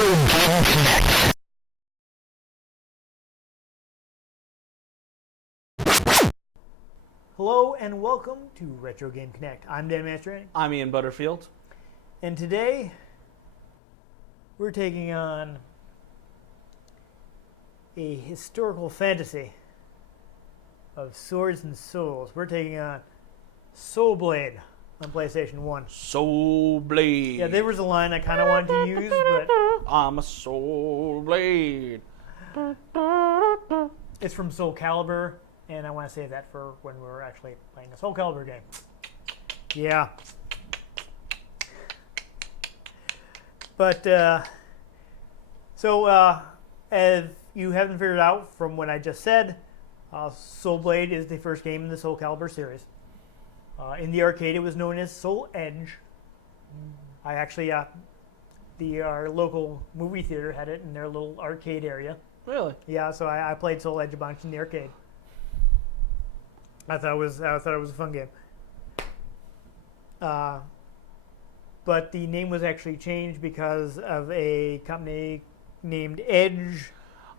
Game Connect. Hello and welcome to Retro Game Connect. I'm Dan Mastriani. I'm Ian Butterfield. And today we're taking on a historical fantasy of swords and souls. We're taking on Soul Blade on PlayStation 1. Soul Blade. Yeah, there was a line I kind of wanted to use, but I'm a Soul Blade. it's from Soul Calibur, and I want to save that for when we're actually playing a Soul Calibur game. Yeah. But, as you haven't figured out from what I just said, Soul Blade is the first game in the Soul Calibur series. In the arcade, it was known as Soul Edge. I actually, our local movie theater had it in their little arcade area. Really? Yeah, so I played Soul Edge a bunch in the arcade. I thought it was a fun game. But the name was actually changed because of a company named Edge.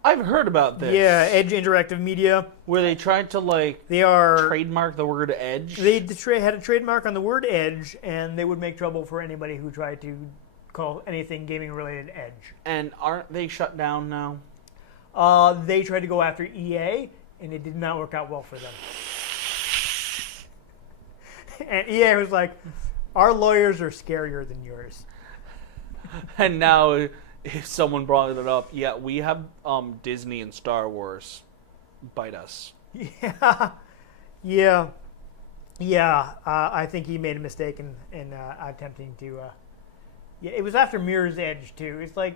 I've heard about this. Yeah, Edge Interactive Media. Where they tried to They are trademark the word edge. They had a trademark on the word edge, and they would make trouble for anybody who tried to call anything gaming related edge. And aren't they shut down now? They tried to go after EA, and it did not work out well for them. And EA was like, our lawyers are scarier than yours. And now, if someone brought it up, yeah, we have Disney and Star Wars bite us. Yeah. I think he made a mistake in attempting to. Yeah, it was after Mirror's Edge too. It's like,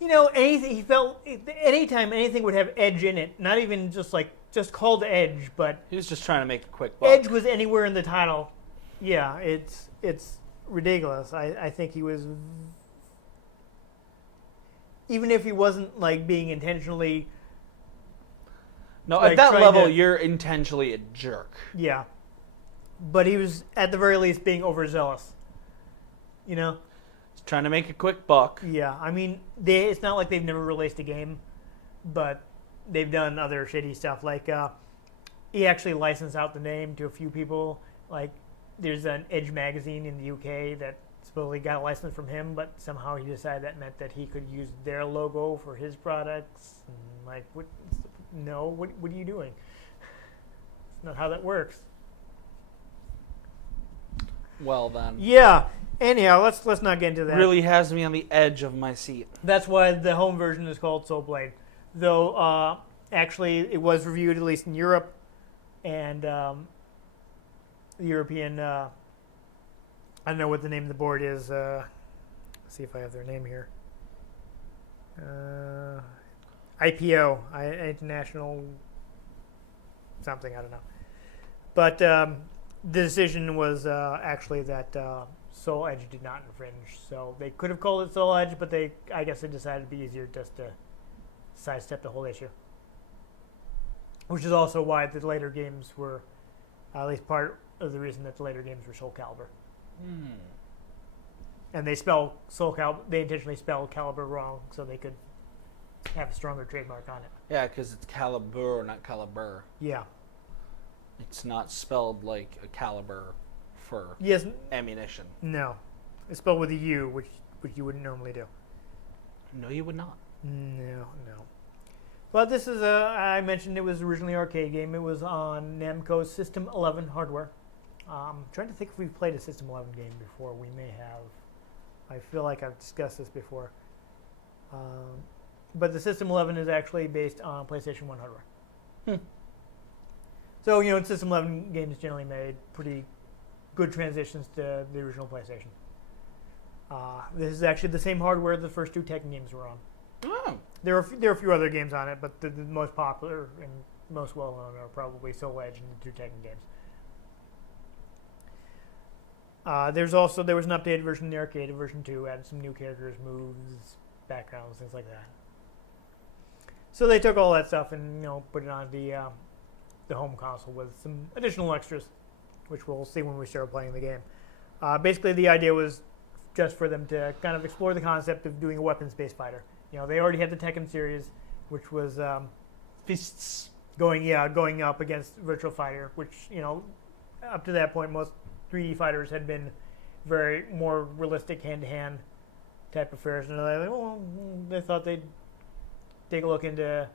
anything he felt. Anytime anything would have edge in it, not even just called Edge, but He was just trying to make a quick buck. Edge was anywhere in the title. Yeah, it's ridiculous. I think he was. Even if he wasn't being intentionally. No, at that level, you're intentionally a jerk. Yeah. But he was, at the very least, being overzealous. He's trying to make a quick buck. Yeah, I mean, it's not like they've never released a game, but they've done other shitty stuff. He actually licensed out the name to a few people. There's an Edge magazine in the UK that supposedly got a license from him, but somehow he decided that meant that he could use their logo for his products. And what? No, what are you doing? It's not how that works. Well then. Yeah. Anyhow, let's not get into that. Really has me on the edge of my seat. That's why the home version is called Soul Blade. Though, actually, it was reviewed at least in Europe, and the European. I don't know what the name of the board is. Let's see if I have their name here. IPO, International something, I don't know. But the decision was actually that Soul Edge did not infringe. So they could have called it Soul Edge, but I guess they decided it'd be easier just to sidestep the whole issue. Which is also why the later games were, at least part of the reason that the later games were Soul Calibur. And they intentionally spelled Calibur wrong so they could have a stronger trademark on it. Yeah, because it's Calibur, not Caliber. Yeah. It's not spelled like a caliber for ammunition. No. It's spelled with a U, which you wouldn't normally do. No, you would not. No. But this is I mentioned it was originally an arcade game. It was on Namco's System 11 hardware. I'm trying to think if we've played a System 11 game before. We may have. I feel like I've discussed this before. But the System 11 is actually based on PlayStation 1 hardware. So, System 11 games generally made pretty good transitions to the original PlayStation. This is actually the same hardware the first two Tekken games were on. Oh. There are a few other games on it, but the most popular and most well-known are probably Soul Edge and the two Tekken games. There was an updated version in the arcade, version 2, added some new characters, moves, backgrounds, things like that. So they took all that stuff and put it on the home console with some additional extras, which we'll see when we start playing the game. Basically, the idea was just for them to kind of explore the concept of doing a weapons-based fighter. They already had the Tekken series, which was Fists. going up against Virtual Fighter, which up to that point most 3D fighters had been very more realistic hand-to-hand type affairs, and they thought they'd take a look into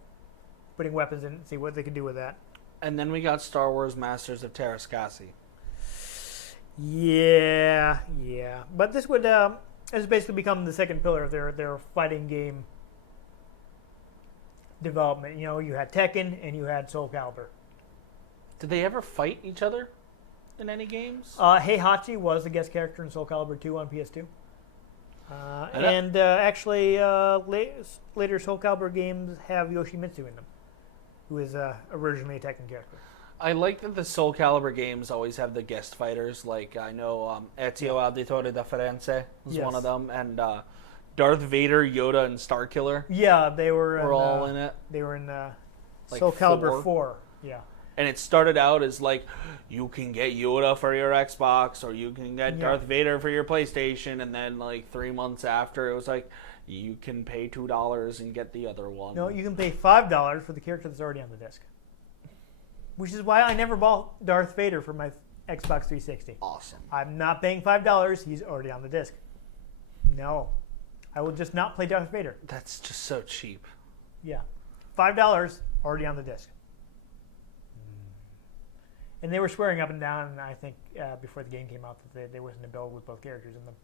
putting weapons in and see what they could do with that. And then we got Star Wars Masters of Terrascasi. Yeah. But this would has basically become the second pillar of their fighting game development. You had Tekken and you had Soul Calibur. Did they ever fight each other in any games? Heihachi was a guest character in Soul Calibur 2 on PS2. Actually, later Soul Calibur games have Yoshimitsu in them, who is originally a Tekken character. I like that the Soul Calibur games always have the guest fighters. Like, I know Ezio Auditore da Firenze was one of them, and Darth Vader, Yoda, and Starkiller Yeah, they were all in it. They were in Like Soul Calibur 4. Yeah. And it started out as like, you can get Yoda for your Xbox, or you can get Darth Vader for your PlayStation, and then like 3 months after, it was like, you can pay $2 and get the other one. No, you can pay $5 for the character that's already on the disc. Which is why I never bought Darth Vader for my Xbox 360. Awesome. I'm not paying $5. He's already on the disc. No. I will just not play Darth Vader. That's just so cheap. Yeah. $5, already on the disc. And they were swearing up and down, and I think before the game came out, that there wasn't a build with both characters in them.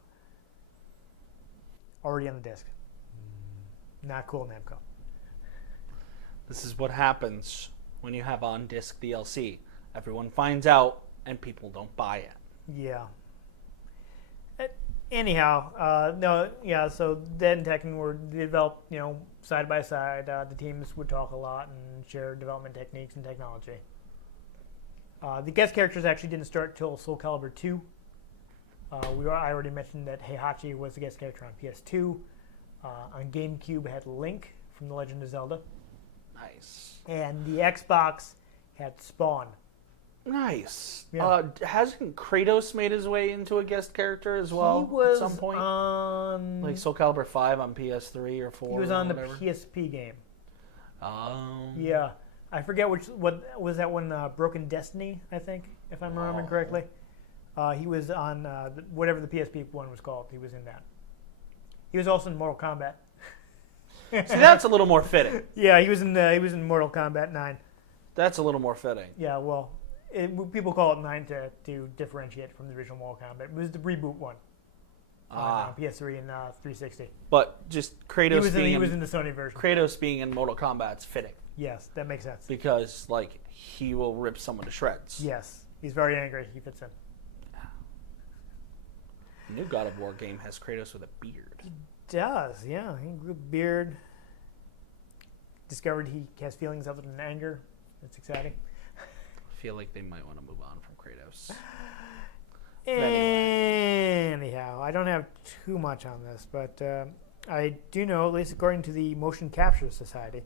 Already on the disc. Not cool, Namco. This is what happens when you have on-disc DLC. Everyone finds out, and people don't buy it. Yeah. So then Tekken were developed, side by side. The teams would talk a lot and share development techniques and technology. The guest characters actually didn't start till Soul Calibur 2. I already mentioned that Heihachi was the guest character on PS2. On GameCube had Link from The Legend of Zelda. Nice. And the Xbox had Spawn. Nice. Yeah. Hasn't Kratos made his way into a guest character as well He was at some point? on... Like Soul Calibur 5 on PS3 or 4? He was on the whatever. PSP game. Oh. Yeah. I forget what was that one, Broken Destiny, I think, if I'm remembering correctly. He was on whatever the PSP one was called. He was in that. He was also in Mortal Kombat. See, that's a little more fitting. Yeah, he was in Mortal Kombat 9. That's a little more fitting. Yeah, well, people call it 9 to differentiate from the original Mortal Kombat. It was the reboot one on PS3 and 360. But just Kratos he was in the Sony version. Kratos being in Mortal Kombat's fitting. Yes, that makes sense. Because, like, he will rip someone to shreds. Yes, he's very angry. He fits in. The new God of War game has Kratos with a beard. He does, yeah. He grew a beard. Discovered he has feelings other than anger. That's exciting. I feel like they might want to move on from Kratos. Anyhow, I don't have too much on this, but I do know, at least according to the Motion Capture Society,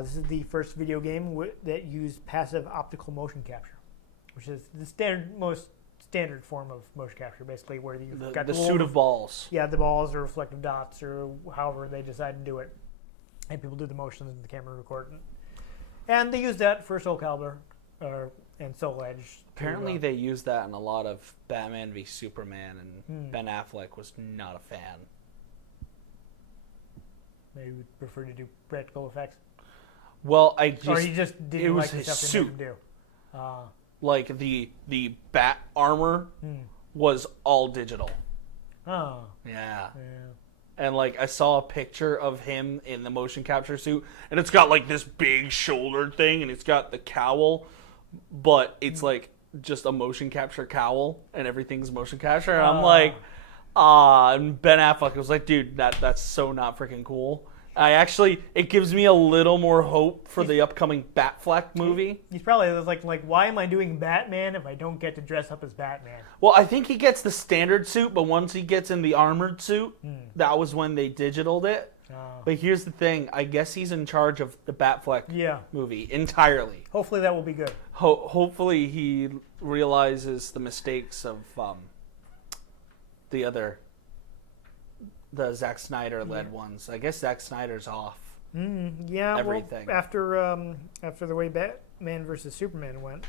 this is the first video game that used passive optical motion capture, which is the most standard form of motion capture, basically, where you've got the suit of balls. Yeah, the balls or reflective dots or however they decide to do it. And people do the motions and the camera record. And they use that for Soul Calibur and Soul Edge. Apparently they use that in a lot of Batman v Superman, and Ben Affleck was not a fan. Maybe he would prefer to do practical effects. Well, or he just didn't like the his stuff suit. they made him do. Like the bat armor was all digital. Oh. Yeah. Yeah. And like I saw a picture of him in the motion capture suit, and it's got like this big shoulder thing, and it's got the cowl, but it's like just a motion capture cowl, and everything's motion capture. And I'm like, and Ben Affleck was like, dude, that's so not freaking cool. It gives me a little more hope for the upcoming Batfleck movie. He's probably like, why am I doing Batman if I don't get to dress up as Batman? Well, I think he gets the standard suit, but once he gets in the armored suit, that was when they digitaled it. But here's the thing. I guess he's in charge of the Batfleck movie entirely. Hopefully that will be good. Hopefully he realizes the mistakes of the other the Zack Snyder led ones. I guess Zack Snyder's off. Yeah, Everything. Well, after the way Batman versus Superman went,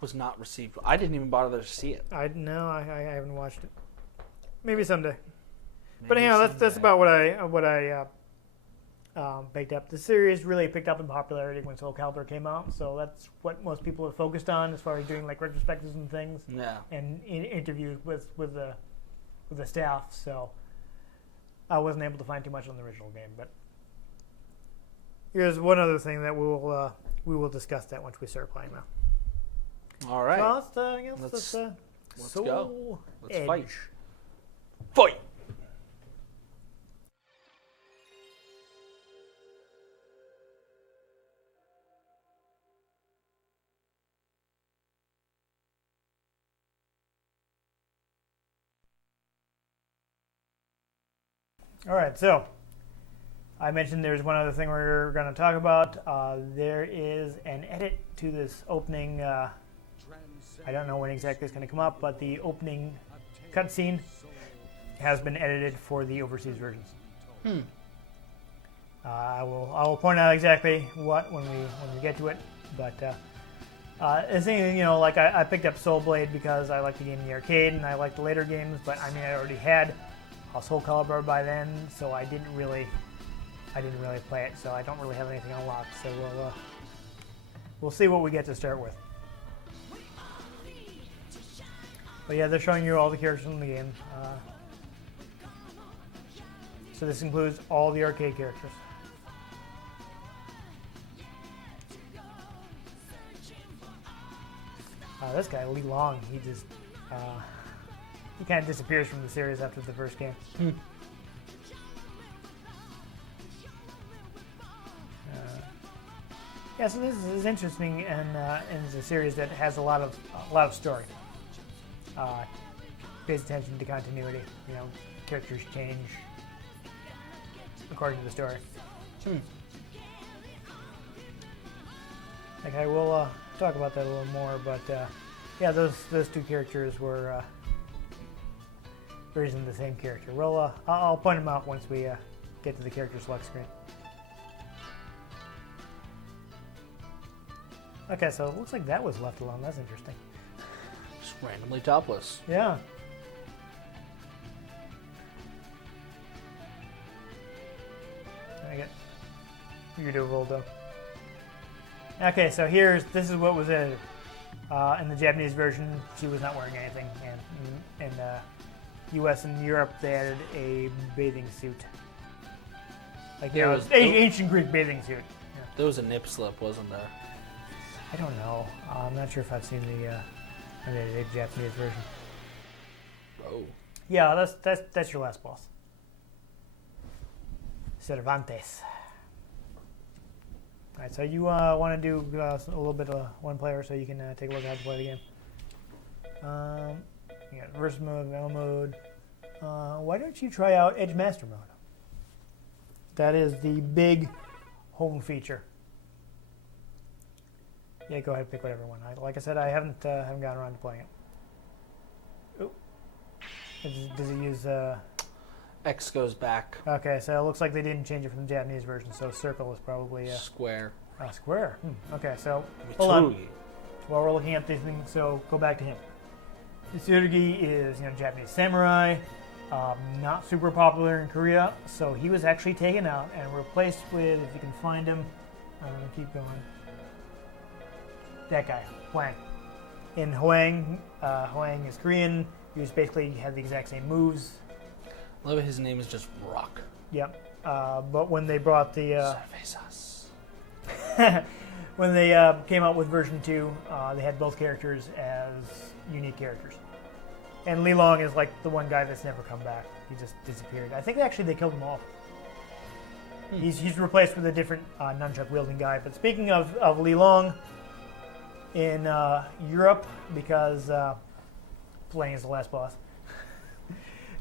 Was not received. I didn't even bother to see it. I haven't watched it. Maybe someday. But Maybe anyhow, that's someday. about what I picked up. The series really picked up in popularity when Soul Calibur came out, so that's what most people are focused on as far as doing like retrospectives and things, Yeah. and interviews with the staff. So I wasn't able to find too much on the original game, but here's one other thing that we will discuss that once we start playing now. All right. So let's let's Soul go. Let's Edge. fight. Fight. All right, so I mentioned there's one other thing we're going to talk about. There is an edit to this opening. I don't know when exactly it's going to come up, but the opening cutscene has been edited for the overseas versions. I will point out exactly what when we get to it, but the thing, like I picked up Soul Blade because I like the game in the arcade and I like the later games, but I mean I already had Soul Calibur by then, so I didn't really play it, so I don't really have anything unlocked. So we'll see what we get to start with. But yeah, they're showing you all the characters in the game. So this includes all the arcade characters. This guy, Li Long, he just he kind of disappears from the series after the first game. Yeah, so this is interesting, and it's a series that has a lot of story. Pays attention to continuity. Characters change according to the story. Okay, we'll talk about that a little more, but yeah, those two characters were versions of the same character. Well, I'll point them out once we get to the character select screen. Okay, so it looks like that was left alone. That's interesting. Just randomly topless. Yeah. I get you do roll though. Okay, so this is what was edited. In the Japanese version, she was not wearing anything, and in U.S. and Europe they added a bathing suit, like ancient Greek bathing suit. Yeah. There was a nip slip, wasn't there? I don't know. I'm not sure if I've seen the Japanese version. Oh. Yeah, that's your last boss. Cervantes. All right, so you want to do a little bit of one player, so you can take a look at how to play the game. You got versus mode, vanilla mode. Why don't you try out Edge Master mode? That is the big home feature. Yeah, go ahead and pick whatever one. Like I said, I haven't gotten around to playing it. Ooh. Does it use? X goes back. Okay, so it looks like they didn't change it from the Japanese version. So circle is probably Square. Square. Okay, so hold on. Mitsurugi. While we're looking at these things, so go back to him. Mitsurugi is Japanese samurai, not super popular in Korea, so he was actually taken out and replaced with, if you can find him, keep going. That guy, Hwang. In Hwang, Hwang is Korean. He was basically had the exact same moves. I love it, his name is just Rock. Yep. But when they brought the Cervezas. when they came out with version 2, they had both characters as unique characters. And Li Long is like the one guy that's never come back. He just disappeared. I think actually they killed him off. He's replaced with a different nunchuck wielding guy. But speaking of Li Long, in Europe, because playing as the last boss,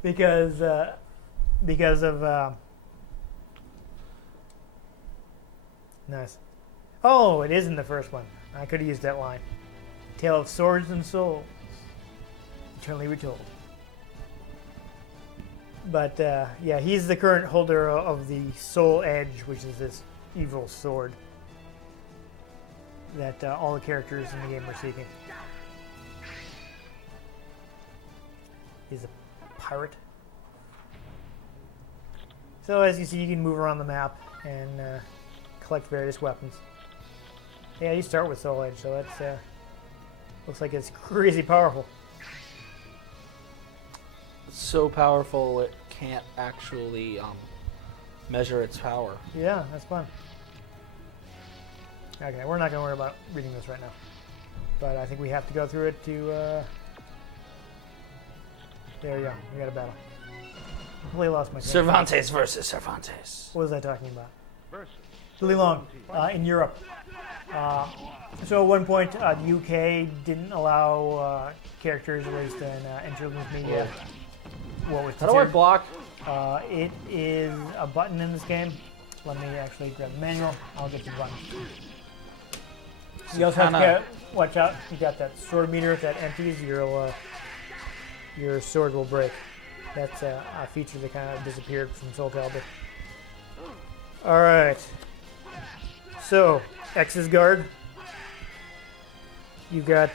because of nice. Oh, it is in the first one. I could have used that line. Tale of swords and souls, eternally retold. But yeah, he's the current holder of the Soul Edge, which is this evil sword that all the characters in the game are seeking. He's a pirate. So as you see, you can move around the map and collect various weapons. Yeah, you start with Soul Edge, so that's looks like it's crazy powerful. It's so powerful it can't actually measure its power. Yeah, that's fun. Okay, we're not going to worry about reading this right now. But I think we have to go through it to... There we go. We got a battle. Completely lost my train. Cervantes versus Cervantes. What was I talking about? Really long. In Europe. So at one point, the UK didn't allow characters released in children's media. What was How do I block? it is a button in this game. Let me actually grab the manual. I'll get you the button. You also have to watch out. You got that sword meter. If that empties, your sword will break. That's a feature that kind of disappeared from Soul Calibur. All right. So X's guard. You've got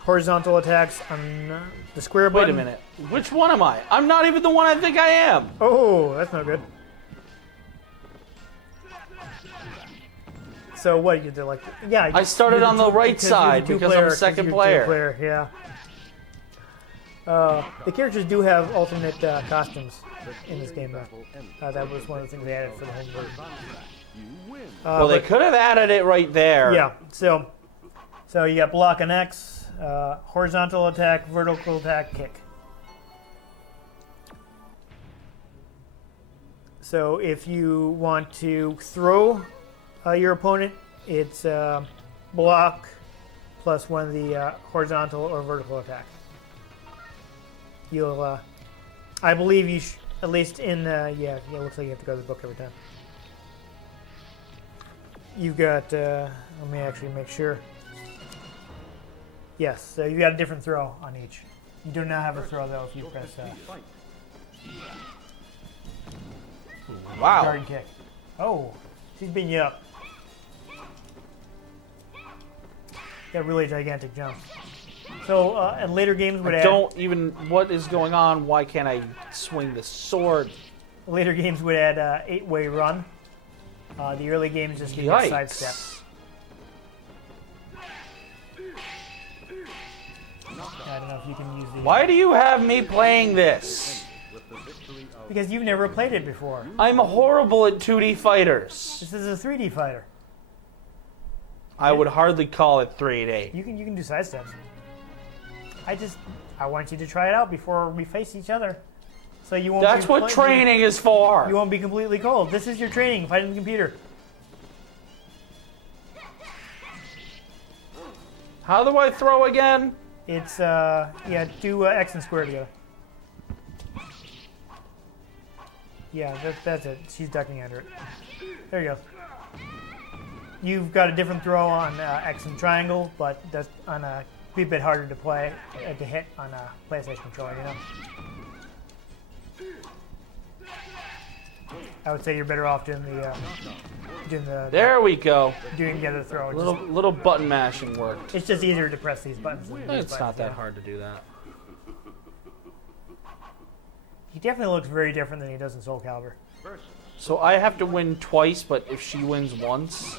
horizontal attacks on the square button. Wait a minute. Which one am I? I'm not even the one I think I am. Oh, that's not good. So what you did like? Yeah, I started on the right side because I'm second player. Yeah. The characters do have alternate costumes in this game, though. That was one of the things they added for the home version. Well, they could have added it right there. Yeah. So you got block and X, horizontal attack, vertical attack, kick. So if you want to throw your opponent, it's block plus one of the horizontal or vertical attack. You'll, I believe you at least in, yeah, it looks like you have to go to the book every time. You've got, let me actually make sure. Yes, so you got a different throw on each. You do not have a throw though if you press Wow. guard kick. Oh, she's beating you up. Got really gigantic jumps. So, and later games would add... What is going on? Why can't I swing the sword? Later games would add 8-way run. The early games just gave you sidestep. I don't know if you can use the... Why do you have me playing this? Because you've never played it before. I'm horrible at 2D fighters. This is a 3D fighter. I would hardly call it 3D. You can do sidesteps. I want you to try it out before we face each other. So you won't That's what training is for. You won't be completely cold. This is your training, fighting the computer. How do I throw again? It's, yeah, do X and square together. Yeah, that's it. She's ducking under it. There you go. You've got a different throw on X and triangle, but that's on a be a bit harder to play to hit on a PlayStation controller, you know. I would say you're better off doing the There we go. doing the other throw. Little button mashing worked. It's just easier to press these buttons. Than these It's buttons, not that yeah. hard to do that. He definitely looks very different than he does in Soul Calibur. So I have to win twice, but if she wins once,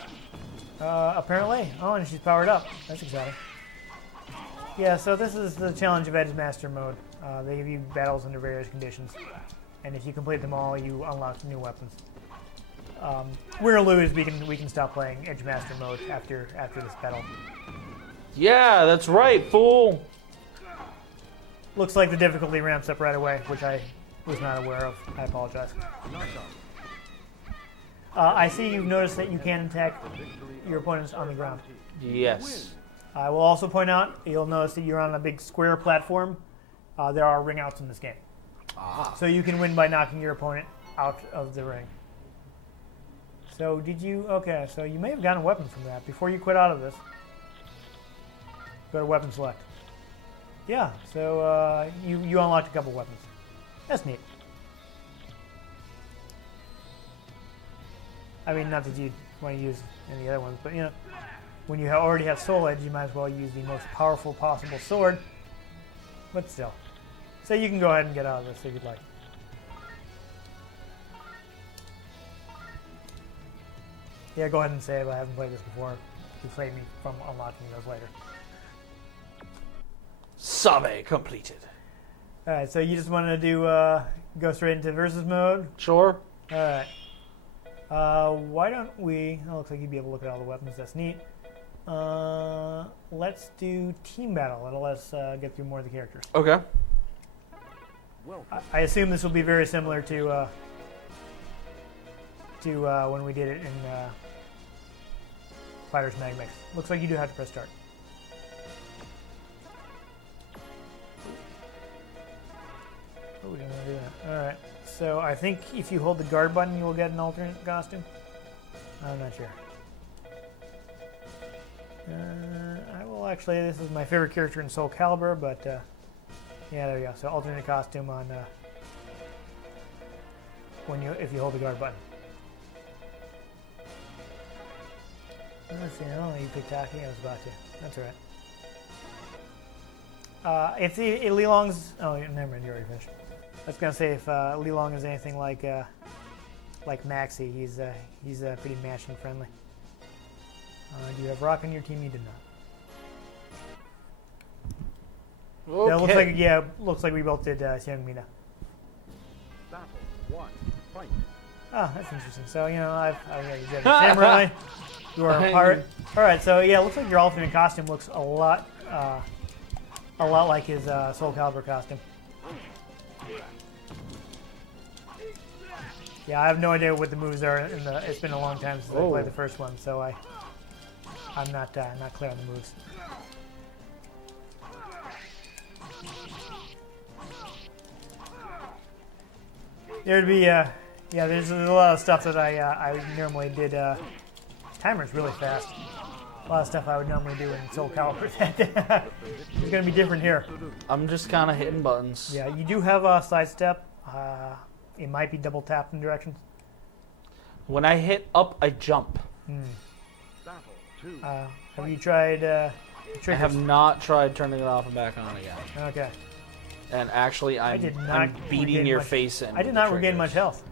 Apparently. Oh, and she's powered up. That's exciting. Yeah, so this is the challenge of Edge Master mode. They give you battles under various conditions, and if you complete them all, you unlock new weapons. Win or lose, we can stop playing Edge Master mode after this battle. yeah, that's right, fool. Looks like the difficulty ramps up right away, which I was not aware of. I apologize. I see you've noticed that you can attack your opponents on the ground. Yes. I will also point out, you'll notice that you're on a big square platform. There are ring outs in this game. So you can win by knocking your opponent out of the ring. So did you, okay, so you may have gotten a weapon from that before you quit out of this. Go to weapon select. Yeah, so you unlocked a couple weapons. That's neat. I mean, not that you'd want to use any other ones, but you know, when you already have Soul Edge, you might as well use the most powerful possible sword. But still. So you can go ahead and get out of this if you'd like. Yeah, go ahead and save. I haven't played this before. To save me from unlocking those later. Survey completed. Alright, so you just want to do go straight into versus mode? Sure. Alright. Why don't we... Oh, looks like you'd be able to look at all the weapons. That's neat. Let's do team battle. That'll let us get through more of the characters. Okay. I assume this will be very similar to when we did it in Fighters Mag Mix. Looks like you do have to press start. Oh, we didn't want to do that. Alright. So I think if you hold the guard button, you will get an alternate costume. I'm not sure. I will actually, this is my favorite character in Soul Calibur, but yeah, there you go. So alternate costume on if you hold the guard button. Let's see, oh, you picked Taki. I was about to. That's all right. If Li Long's, oh, never mind, you already finished. I was gonna say if Li Long is anything like Maxi, he's pretty mashing friendly. Do you have Rock on your team? You did not. Okay. That looks like we both did Xiang Mina. Battle 1. Fight. Oh, that's interesting. So you know, I've got a samurai. You are a pirate. All right. So yeah, it looks like your alternate costume looks a lot like his Soul Calibur costume. Yeah, I have no idea what the moves are. It's been a long time since I played the first one, so I'm not clear on the moves. There'd be there's a lot of stuff that I normally did. Timer's really fast. A lot of stuff I would normally do in Soul Calibur that is going to be different here. I'm just kind of hitting buttons. Yeah, you do have a sidestep. It might be double tapped in directions. When I hit up, I jump. Battle 2. Have you tried I triggers? have not tried turning it off and back on again. Okay. And actually, I'm beating regain your much- face in. I did not regain much health.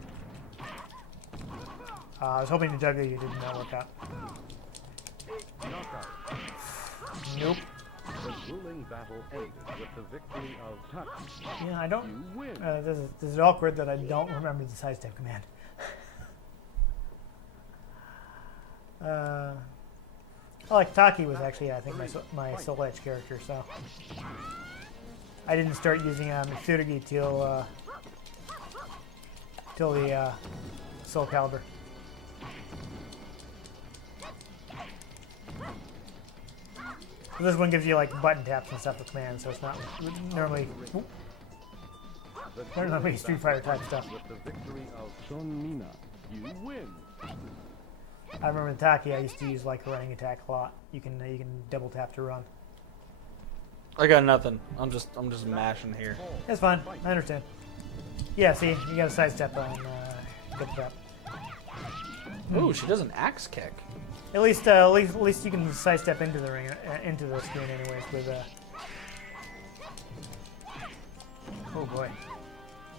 I was hoping to juggle you, did not work out. Knockout. Nope. The grueling battle ended with the victory of Taki. Yeah, I don't. You win. This is awkward that I don't remember the sidestep command. Like Taki was actually, I think, my Soul Edge character, so I didn't start using Mitsurugi till the Soul Calibur. So this one gives you like button taps and stuff with commands, so it's not normally Street Fighter type stuff. With the victory of Shonmina. You win. I remember the Taki I used to use like a running attack a lot. You can double tap to run. I got nothing. I'm just mashing here. That's fine. I understand. Yeah, see, you got a sidestep on double tap. Ooh, she does an axe kick. At least you can sidestep into the ring, into the screen, anyways. With oh boy,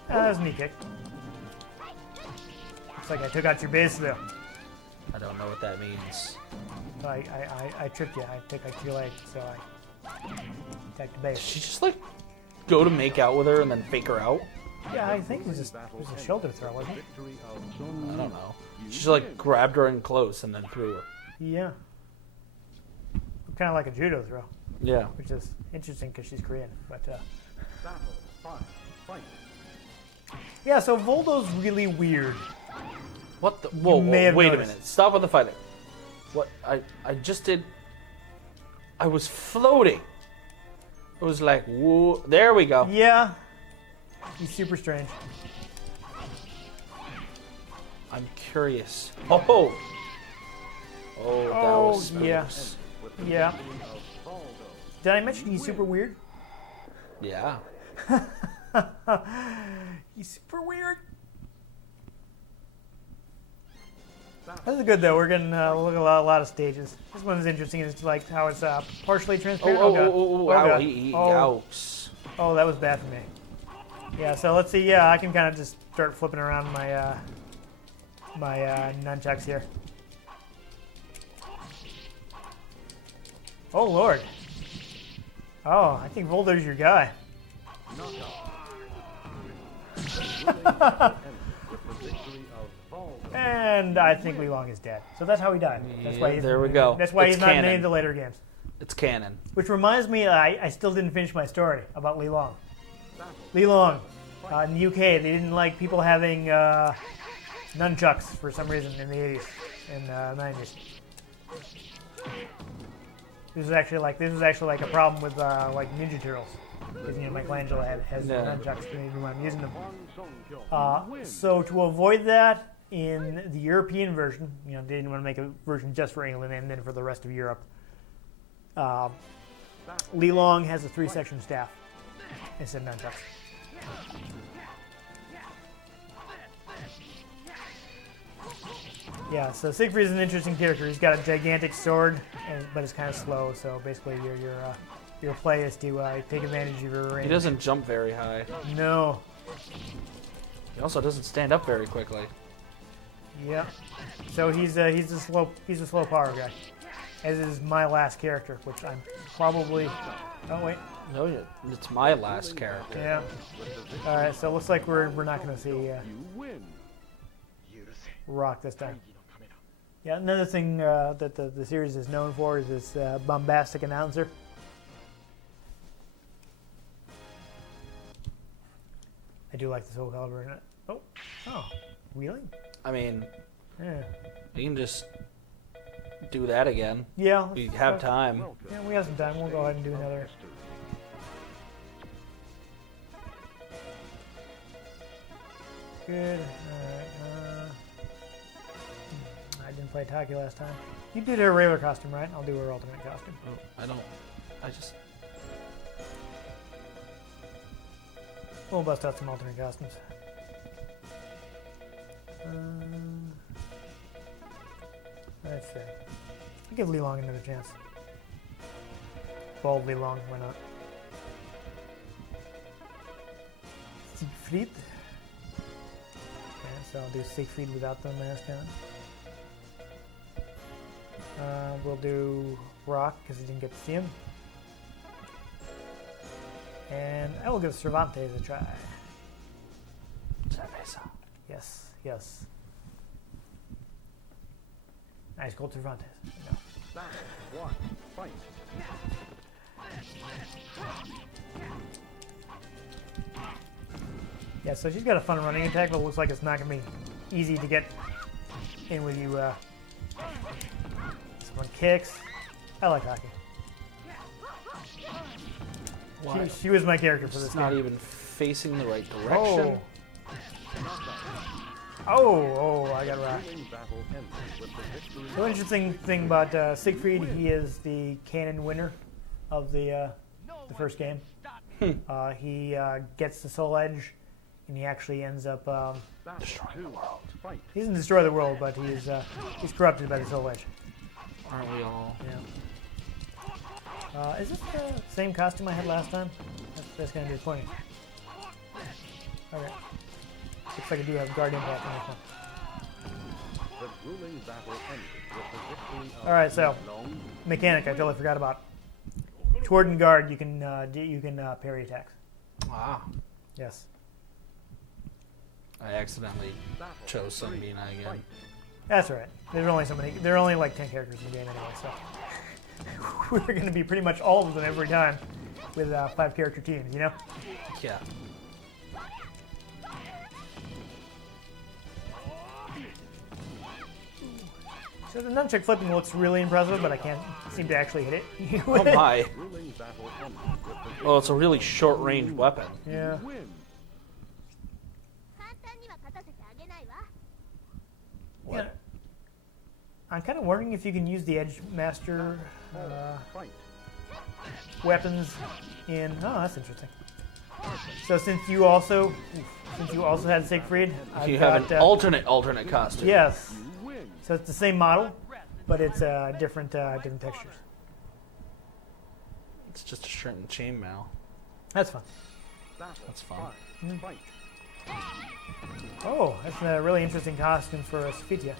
that was a knee kick. Looks like I took out your base though. I don't know what that means. So I tripped you. I took out your leg, so I attacked the Did base. she just like go to make out with her and then fake her out? Yeah, I think it was a shoulder throw, wasn't it? Victory of I Shonmina. don't know. She just like grabbed her in close and then threw her. Yeah. Kind of like a judo throw, Yeah. which is interesting because she's Korean. But Battle 5. Fight. yeah, so Voldo's really weird. What the? Whoa, may have wait a noticed. minute. Stop with the fighting. What? I just did. I was floating. It was like, whoa. There we go. Yeah, he's super strange. I'm curious. Oh. Oh, that was spooks. yeah. With the Yeah. victory of Baldo. Did I mention he's super weird? Yeah. He's super weird. This is good though. We're getting look at a lot of stages. This one's interesting. It's like how it's partially transparent. God. Oh, that was bad for me. Yeah. So let's see. Yeah, I can kind of just start flipping around my my nunchucks here. Oh Lord. Oh, I think Volder's your guy. And I think Li Long is dead. So that's how he died. That's why he's, there we go. That's why It's he's not in any canon. of the later games. It's canon. Which reminds me, I still didn't finish my story about Li Long. Li Long, in the UK, they didn't like people having nunchucks for some reason in the 80s and 90s. This was actually like a problem with like Ninja Turtles. Because Michelangelo has nunchucks when I'm using them. So to avoid that, in the European version, they didn't want to make a version just for England and then for the rest of Europe. Li Long has a 3-section staff instead of nunchucks. Yeah, so Siegfried is an interesting character. He's got a gigantic sword, but it's kind of slow. So basically, your play is to take advantage of your range. He doesn't jump very high. No. He also doesn't stand up very quickly. Yeah. So he's a slow power guy, as is my last character, which I'm probably. Oh wait. No, it's my last character. Yeah. All right. So it looks like we're not going to see Rock this time. Yeah. Another thing that the series is known for is this bombastic announcer. I do like the Soul Calibur in it. Oh, wheeling? I mean, Yeah. you can just do that again. Yeah. We have time. Yeah, we have some time. We'll go ahead and do another. Good. Alright. I didn't play Taki last time. You did her regular costume, right? I'll do her ultimate costume. I don't. I just. We'll bust out some alternate costumes. Let's see. I'll give Li Long another chance. Bald Li Long, why not? Siegfried. Okay, so I'll do Siegfried without the mask on. We'll do Rock because I didn't get to see him. And I will give Cervantes a try. Cerveza. Yes, yes. Nice gold Cervantes. No. One, fight. Yeah, so she's got a fun running attack, but it looks like it's not going to be easy to get in with you. Someone kicks. I like hockey. Why? She was my character for this It's not game. even facing the right direction. Oh, I got rocked. Thrilling battle ends with the victory The interesting thing about Siegfried, he is the canon winner of the first game. He gets the Soul Edge, and he actually ends up. Destroying the world. fight. He doesn't destroy the world, but he's corrupted by the Soul Edge. Aren't we all? Yeah. Is this the same costume I had last time? That's going to be disappointing. Okay. Looks like I do have guard impact on this one. The grueling battle ended with the victory of All right, so Long. mechanic I totally forgot about. Toward and guard, you can parry attacks. Wow. Yes. I accidentally chose Sunbeam again. That's all right. There's only so many. There are only like 10 characters in the game anyway, so we're going to be pretty much all of them every time with 5 character teams. You know. Yeah. So the nunchuck flipping looks really impressive, but I can't seem to actually hit it. Oh my. Grueling battle ended with the victory. Well, it's a really short-range weapon. Yeah. Win. Yeah. I'm kind of wondering if you can use the Edge Master Fight. weapons in. Oh, that's interesting. So since you also had Siegfried, If you have an alternate costume. Yes. You win. So it's the same model, but it's different textures. It's just a shirt and chainmail. That's fun. That's fun. Fight. Oh, that's a really interesting costume for Sophia.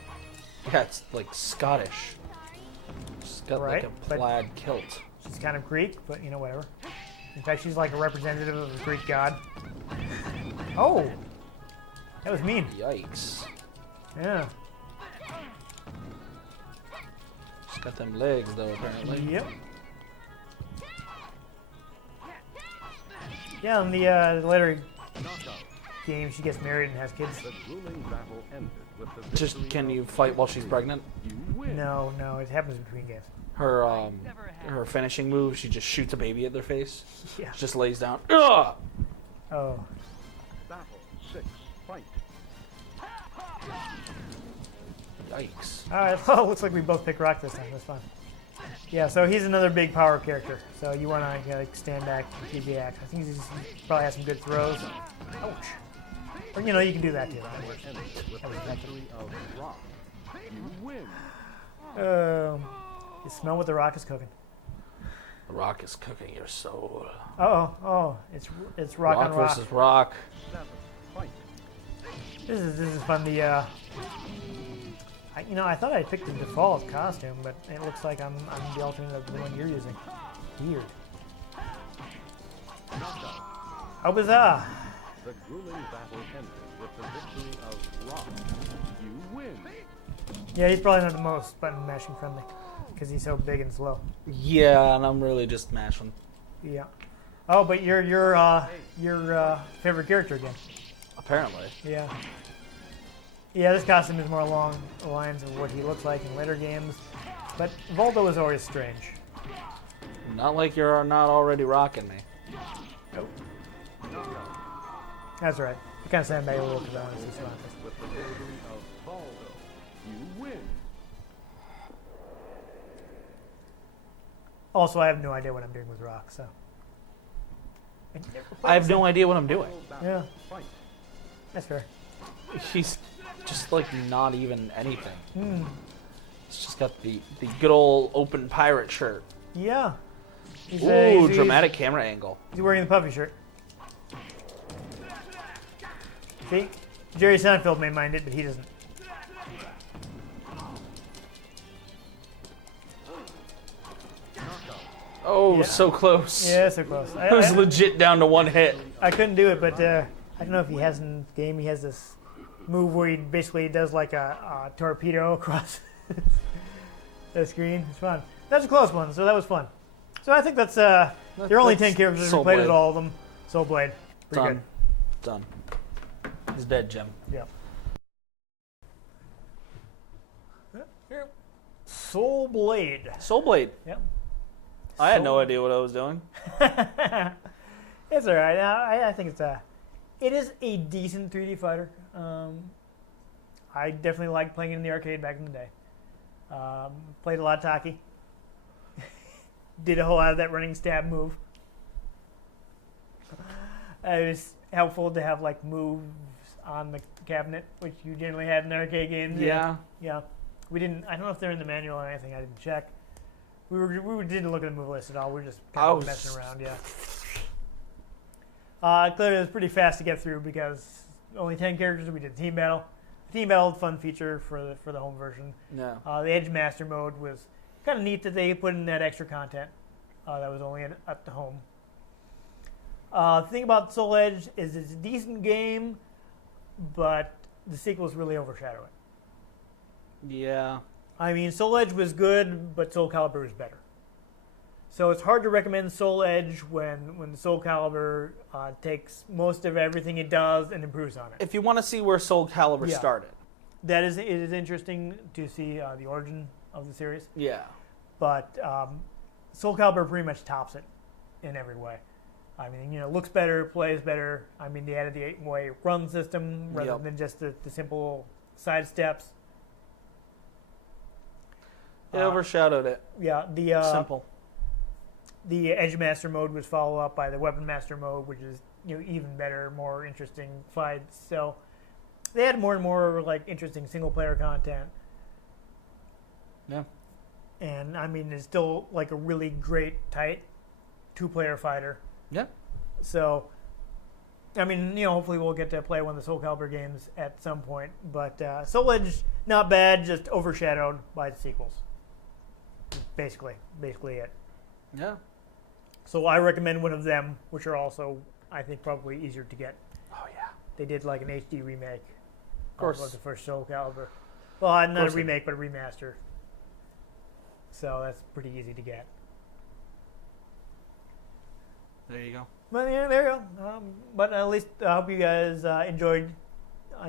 Yeah, it's like Scottish. She's got Right, like a but- plaid kilt. She's kind of Greek, but you know, whatever. In fact, she's like a representative of the Greek god. Oh, that was mean. Yikes. Yeah. She's got them legs though, apparently. Yep. Yeah, in the later game, she gets married and has kids. The grueling battle ended with the Just victory can of you fight while she's pregnant? You win. No, it happens between games. Her finishing move, she just shoots a baby at their face. Yeah. Just lays down. Ugh! Oh. Battle 6. Fight. Yikes. All right. Well, looks like we both picked Rock this time. That's fun. Yeah. So he's another big power character. So you want to like stand back and keep the axe. I think he probably has some good throws. Ouch. Or you know, you can do that too. Ended with the victory of Rock. You win. You smell what the Rock is cooking. The Rock is cooking your soul. Oh, it's rock on rock. versus Rock. 7. Fight. This is fun. I thought I picked the default costume, but it looks like I'm the alternate of the one you're using. Weird. How bizarre. The grueling battle ended with the victory of Rock. You win. Yeah, he's probably not the most button mashing friendly because he's so big and slow. Yeah, and I'm really just mashing. Yeah. Oh, but your favorite character again. Apparently. Yeah. Yeah, this costume is more along the lines of what he looks like in later games, but Voldo is always strange. Not like you're not already rocking me. That's right. You kind of stand back a little because I want to see some With the victory of Baldo. You win. Also, I have no idea what I'm doing with Rock, so. I have no idea what I'm doing. Yeah, Fight. that's fair. He's just like not even anything. Hmm. It's just got the good old open pirate shirt. Yeah. He's, Ooh, he's- dramatic camera angle. He's wearing the puffy shirt. See? Jerry Seinfeld may mind it, but he doesn't. Oh, Yeah. so close. Yeah, so close. It was legit down to one hit. I couldn't do it, but I don't know if he has in the game. He has this move where he basically does like a torpedo across the screen. It's fun. That's a close one, so that was fun. So I think there are only 10 characters. We Soul played Blade. with all of them. Soul Blade. Pretty Done. He's dead, Jim. good. Yeah. Soul Blade. Soul Blade. Yep. I had no Soul- idea what I was doing. It's all right. I think it is a decent 3D fighter. I definitely liked playing it in the arcade back in the day. Played a lot of Taki. Did a whole lot of that running stab move. It was helpful to have like moves on the cabinet, which you generally had in arcade games. Yeah. Yeah. We didn't. I don't know if they're in the manual or anything. I didn't check. We didn't look at the move list at all. We were just kind of messing around. Yeah. Clearly, it was pretty fast to get through because only 10 characters. We did team battle. The team battle, fun feature for the home version. No. The Edge Master mode was kind of neat that they put in that extra content that was only at the home. The thing about Soul Edge is it's a decent game, but the sequels really overshadow it. Yeah. I mean, Soul Edge was good, but Soul Calibur was better. So it's hard to recommend Soul Edge when Soul Calibur takes most of everything it does and improves on it. If you want to see where Soul Calibur Yeah. started. It is interesting to see the origin of the series, Yeah. but Soul Calibur pretty much tops it in every way. I mean, looks better, plays better. I mean, they added the 8-way run system rather Yep. than just the simple side steps. It overshadowed it. Yeah, Simple. the Edge Master mode was followed up by the Weapon Master mode, which is even better, more interesting fights. So they had more and more like interesting single player content. Yeah. And I mean, it's still like a really great, tight 2-player fighter. Yeah. So, I mean, hopefully we'll get to play one of the Soul Calibur games at some point. But Soul Edge, not bad, just overshadowed by the sequels. Basically it. Yeah. So I recommend one of them, which are also, I think, probably easier to get. Oh yeah. They did like an HD remake Of course. of the first Soul Calibur. Well, not a remake, but a remaster. So that's pretty easy to get. There you go. But yeah, there you go. But at least I hope you guys enjoyed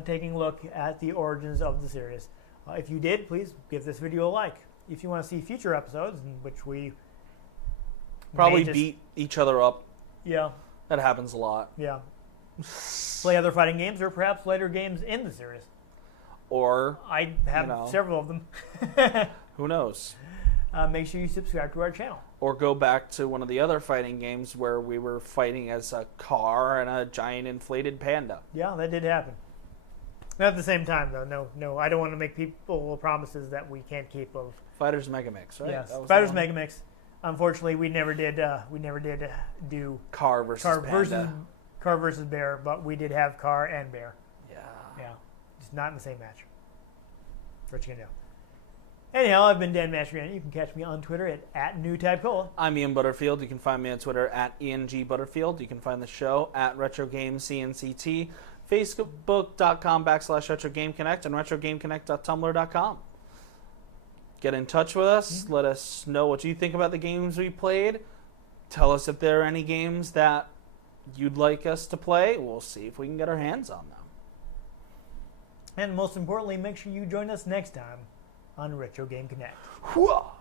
taking a look at the origins of the series. If you did, please give this video a like. If you want to see future episodes in which we Probably may beat each other up. yeah, That happens a lot. yeah, play other fighting games or perhaps later games in the series. Or I have several of them. who knows? Make sure you subscribe to our channel. Or go back to one of the other fighting games where we were fighting as a car and a giant inflated panda. Yeah, that did happen. Not at the same time, though. No, I don't want to make people promises that we can't keep of. Fighters Megamix, right? Yes, That was Fighters the one? Megamix. Unfortunately, we never did do Car versus panda. Car versus bear, but we did have car and bear. Yeah. Yeah, just not in the same match. What you gonna do? Anyhow, I've been Dan Mastriani. You can catch me on Twitter at NewTypeCola. I'm Ian Butterfield. You can find me on Twitter at IanG Butterfield. You can find the show at RetroGamesCNCT, Facebook.com/RetroGameConnect, and RetroGameConnect.tumblr.com. Get in touch with us. Let us know what you think about the games we played. Tell us if there are any games that you'd like us to play. We'll see if we can get our hands on them. And most importantly, make sure you join us next time on Retro Game Connect. Whoa!